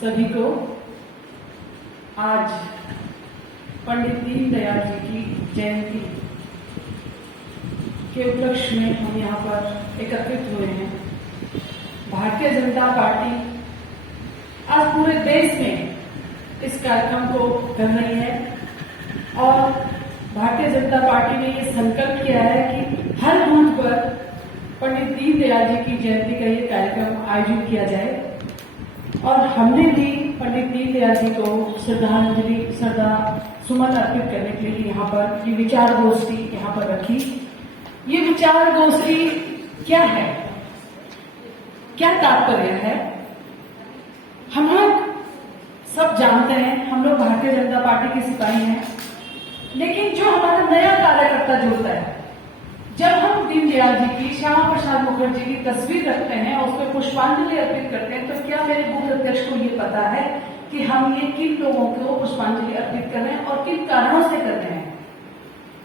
सभी को आज पंडित दीनदयाल जी की जयंती के उपलक्ष्य में हम यहाँ पर एकत्रित हुए हैं। भारतीय जनता पार्टी आज पूरे देश में इस कार्यक्रम को कर रही है और भारतीय जनता पार्टी ने ये संकल्प किया है कि हर बूथ पर पंडित दीनदयाल जी की जयंती का ये कार्यक्रम आयोजित किया जाए। और हमने भी पंडित दीनदयाल जी को श्रद्धा सुमन अर्पित करने के लिए यहाँ पर ये विचार गोष्ठी यहाँ पर रखी। ये विचार गोष्ठी क्या है, क्या तात्पर्य है, हम लोग सब जानते हैं। हम लोग भारतीय जनता पार्टी के सिपाही हैं, लेकिन जो हमारा नया कार्यकर्ता जुड़ता है, जब हम दीनदयाल जी की, श्यामा प्रसाद मुखर्जी की तस्वीर रखते हैं और उस पर पुष्पांजलि अर्पित करते हैं, तो क्या मेरे बूथ अध्यक्ष को ये पता है कि हम ये किन लोगों को पुष्पांजलि अर्पित कर रहे हैं और किन कारणों से कर रहे हैं?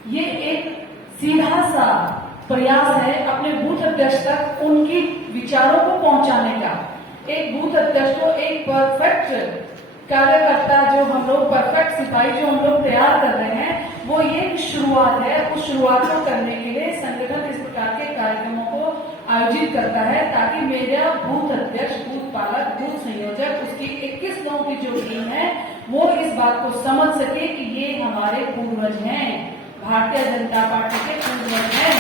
ये एक सीधा सा प्रयास है अपने बूथ अध्यक्ष तक उनकी विचारों को पहुंचाने का। एक बूथ अध्यक्ष को एक परफेक्ट कार्यकर्ता, जो हम लोग परफेक्ट सिपाही जो हम लोग तैयार कर रहे हैं, वो ये शुरुआत है। उस शुरुआत को करने के लिए संगठन इस प्रकार के कार्यक्रमों को आयोजित करता है ताकि मेरा बूथ अध्यक्ष, बूथ पालक, बूथ संयोजक, उसकी 21 लोगों की जो टीम है, वो इस बात को समझ सके कि ये हमारे पूर्वज हैं, भारतीय जनता पार्टी के पूर्वज हैं।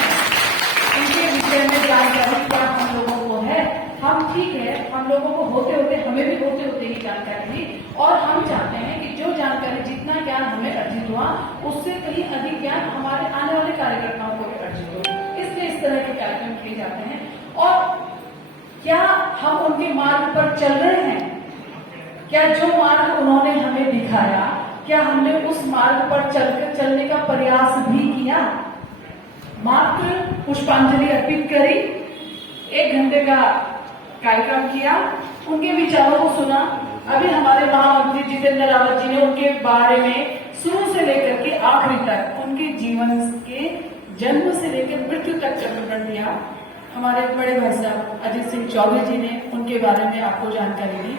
इनके विषय में जानकारी क्या हम लोगों को है? हम ठीक है, हम लोगों को होते होते, हमें भी होते होते ही जानकारी दी, और हम चाहते हैं कि जो जानकारी, जितना ज्ञान हमें अर्जित हुआ, उससे कहीं अधिक ज्ञान हमारे आने वाले कार्यकर्ताओं को भी अर्जित हो। इसलिए इस तरह के कार्यक्रम किए जाते हैं। और क्या हम उनके मार्ग पर चल रहे हैं? क्या जो मार्ग उन्होंने हमें दिखाया, क्या हमने उस मार्ग पर चलने का प्रयास भी किया? मात्र पुष्पांजलि अर्पित करी, 1 घंटे का कार्यक्रम किया, उनके विचारों को सुना। अभी हमारे महामंत्री जितेंद्र रावत जी ने उनके बारे में शुरू से लेकर के आखिरी तक, उनके जीवन के जन्म से लेकर मृत्यु तक का विवरण दिया। हमारे बड़े भाई साहब अजीत सिंह चौधरी जी ने उनके बारे में आपको जानकारी दी।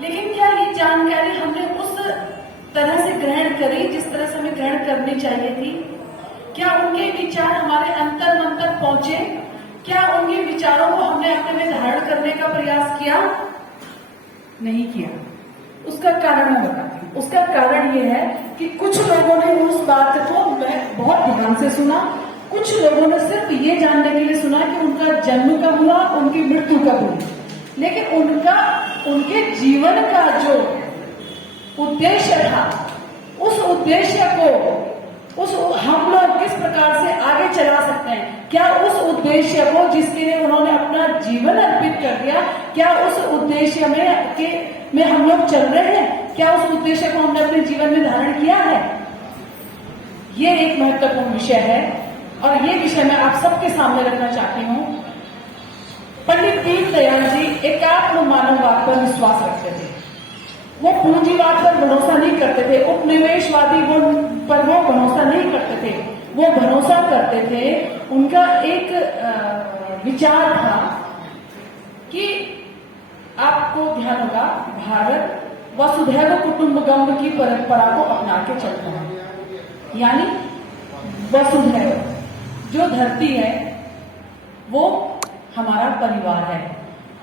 लेकिन क्या ये जानकारी हमने उस तरह से ग्रहण करी जिस तरह से हमें ग्रहण करनी चाहिए थी? क्या उनके विचार हमारे अंतर मन तक पहुंचे? क्या उनके विचारों को हमने अपने में धारण करने का प्रयास किया? नहीं किया। उसका कारण मैं बताती हूँ। उसका कारण ये है कि कुछ लोगों ने उस बात को बहुत ध्यान से सुना, कुछ लोगों ने सिर्फ ये जानने के लिए सुना कि उनका जन्म कब हुआ, उनकी मृत्यु कब हुई, लेकिन उनके जीवन का जो उद्देश्य था, उस उद्देश्य को हम लोग किस प्रकार से आगे चला सकते हैं? क्या उस उद्देश्य को जिसके लिए उन्होंने अपना जीवन अर्पित कर दिया, क्या उस उद्देश्य में हम लोग चल रहे हैं? क्या उस उद्देश्य को हमने अपने जीवन में धारण किया है? ये एक महत्वपूर्ण विषय है और ये विषय मैं आप सबके सामने रखना चाहती हूँ। पंडित दीनदयाल जी एकात्म मानववाद पर विश्वास रखते थे। वो पूंजीवाद पर भरोसा नहीं करते थे, उपनिवेशवादी पर वो भरोसा नहीं करते थे। वो भरोसा करते थे, उनका एक विचार था कि आपको ध्यान होगा, भारत वसुधैव कुटुंबकम की परंपरा को अपना के चलता है। यानी वसुधैव, जो धरती है वो हमारा परिवार है,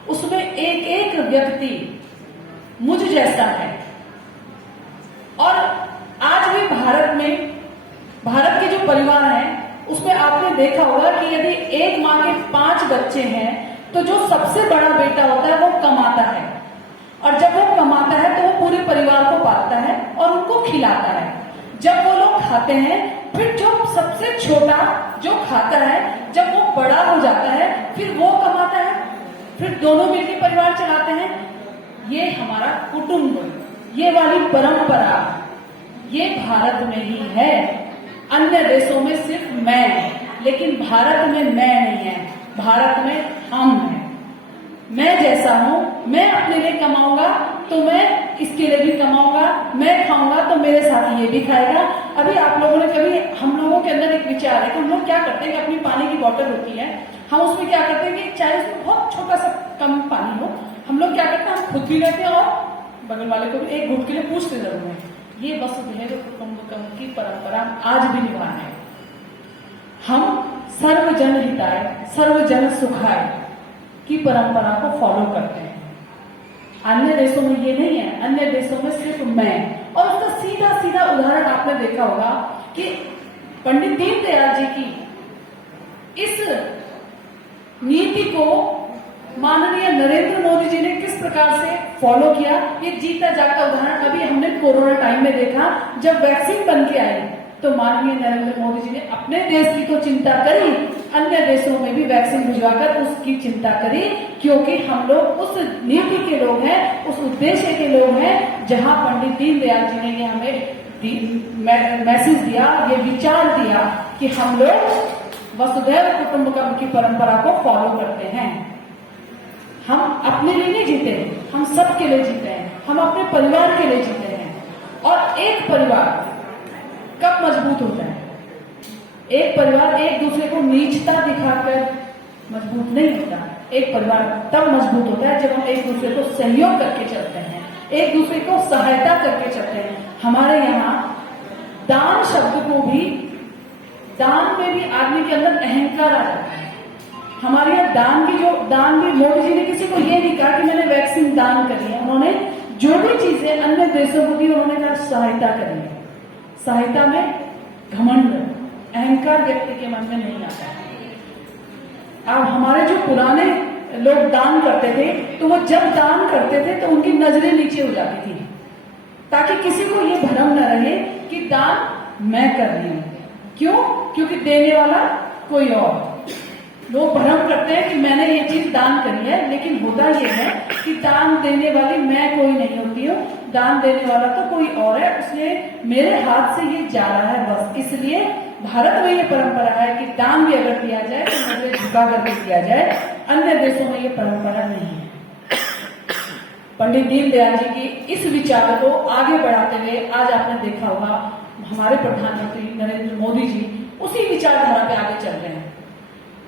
उसमें एक एक व्यक्ति मुझ जैसा है। और आज भी भारत के जो परिवार हैं, उसमें आपने देखा होगा कि यदि एक माँ के 5 बच्चे हैं, तो जो सबसे बड़ा बेटा होता है वो कमाता है, और जब वो कमाता है तो वो पूरे परिवार को पालता है और उनको खिलाता है। जब वो लोग खाते हैं, फिर जो सबसे छोटा जो खाता है, जब वो बड़ा हो जाता है, फिर वो कमाता है, फिर दोनों मिलकर परिवार चलाते हैं। ये हमारा कुटुंब, ये वाली परंपरा, ये भारत में ही है। अन्य देशों में सिर्फ मैं, लेकिन भारत में मैं नहीं है, भारत में हम हैं। मैं जैसा हूं, मैं अपने लिए कमाऊंगा तो मैं इसके लिए भी कमाऊंगा, मैं खाऊंगा तो मेरे साथ ये भी खाएगा। अभी आप लोगों ने कभी, हम लोगों के अंदर एक विचार है कि हम लोग क्या करते हैं कि अपनी पानी की बोतल होती है, हम उसमें क्या करते हैं कि चाहे उसमें बहुत छोटा सा कम पानी हो, हम लोग क्या करते हैं, हम खुद भी लेते हैं और बगल वाले को एक घूट के लिए पूछते जरूर है। ये वसुधैव कुटुंबकम की परंपरा आज भी निभा है। हम सर्वजन हिताय सर्वजन सुखाय की परंपरा को फॉलो करते हैं। अन्य देशों में ये नहीं है, अन्य देशों में सिर्फ मैं। और उसका सीधा सीधा उदाहरण आपने देखा होगा कि पंडित दीनदयाल जी की इस नीति को माननीय नरेंद्र मोदी जी ने किस प्रकार से फॉलो किया, ये जीता जागता उदाहरण अभी हमने कोरोना टाइम में देखा। जब वैक्सीन बन के आई तो माननीय नरेंद्र मोदी जी ने अपने देश की तो चिंता करी, अन्य देशों में भी वैक्सीन भिजवाकर उसकी चिंता करी, क्योंकि हम लोग उस नीति के लोग हैं, उस उद्देश्य के लोग हैं जहां पंडित दीनदयाल जी ने ये हमें मैसेज दिया, ये विचार दिया कि हम लोग वसुधैव कुटुंबकम की परंपरा को फॉलो करते हैं। हम अपने लिए नहीं जीते, हम सबके लिए जीते हैं, हम अपने परिवार के लिए जीते हैं। और एक परिवार कब मजबूत होता है? एक परिवार एक दूसरे को नीचता दिखाकर मजबूत नहीं होता। एक परिवार तब मजबूत होता है जब हम एक दूसरे को सहयोग करके चलते हैं, एक दूसरे को सहायता करके चलते हैं। हमारे यहाँ दान शब्द को भी, दान में भी आदमी के अंदर अहंकार आ जाता है। हमारे यहाँ दान भी मोदी जी ने किसी को ये नहीं कहा कि मैंने वैक्सीन दान करी है। उन्होंने जो भी चीजें अन्य देशों को दी, उन्होंने कहा सहायता करी है। सहायता में घमंड, अहंकार व्यक्ति के मन में नहीं आता है। अब हमारे जो पुराने लोग दान करते थे, तो वो जब दान करते थे तो उनकी नजरें नीचे हो जाती थी, ताकि किसी को ये भ्रम न रहे कि दान मैं कर रही हूं। क्यों? क्योंकि देने वाला कोई और। लोग भ्रम करते हैं कि मैंने ये चीज दान करी है, लेकिन होता यह है कि दान देने वाली मैं कोई नहीं होती हूँ, दान देने वाला तो कोई और है, उसने मेरे हाथ से ये जा रहा है बस। इसलिए भारत में ये परंपरा है कि दान भी अगर किया जाए तो नजरें झुका करके किया जाए। अन्य देशों में ये परंपरा नहीं है। पंडित दीनदयाल जी की इस विचार को आगे बढ़ाते हुए आज आपने देखा होगा हमारे प्रधानमंत्री नरेंद्र मोदी जी उसी विचारधारा पे आगे चल रहे हैं।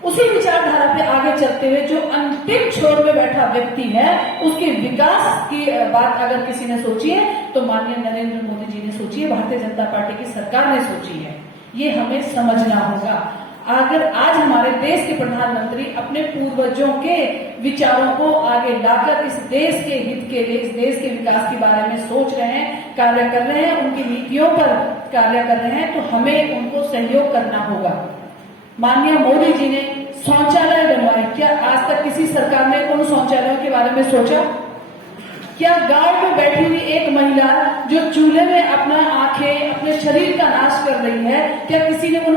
उसी विचारधारा पे आगे चलते हुए जो अंतिम छोर पे बैठा व्यक्ति है, उसके विकास की बात अगर किसी ने सोची है तो माननीय नरेंद्र मोदी जी ने सोची है, भारतीय जनता पार्टी की सरकार ने सोची है। ये हमें समझना होगा। अगर आज हमारे देश के प्रधानमंत्री अपने पूर्वजों के विचारों को आगे लाकर इस देश के हित के लिए, इस देश के विकास के बारे में सोच रहे हैं, कार्य कर रहे हैं, उनकी नीतियों पर कार्य कर रहे हैं, तो हमें उनको सहयोग करना होगा। माननीय मोदी जी ने शौचालय बनवाए, क्या आज तक किसी सरकार ने उन शौचालयों के बारे में सोचा? क्या गांव में बैठी हुई एक महिला जो चूल्हे में अपना आंखें, अपने शरीर का नाश कर रही है, क्या किसी ने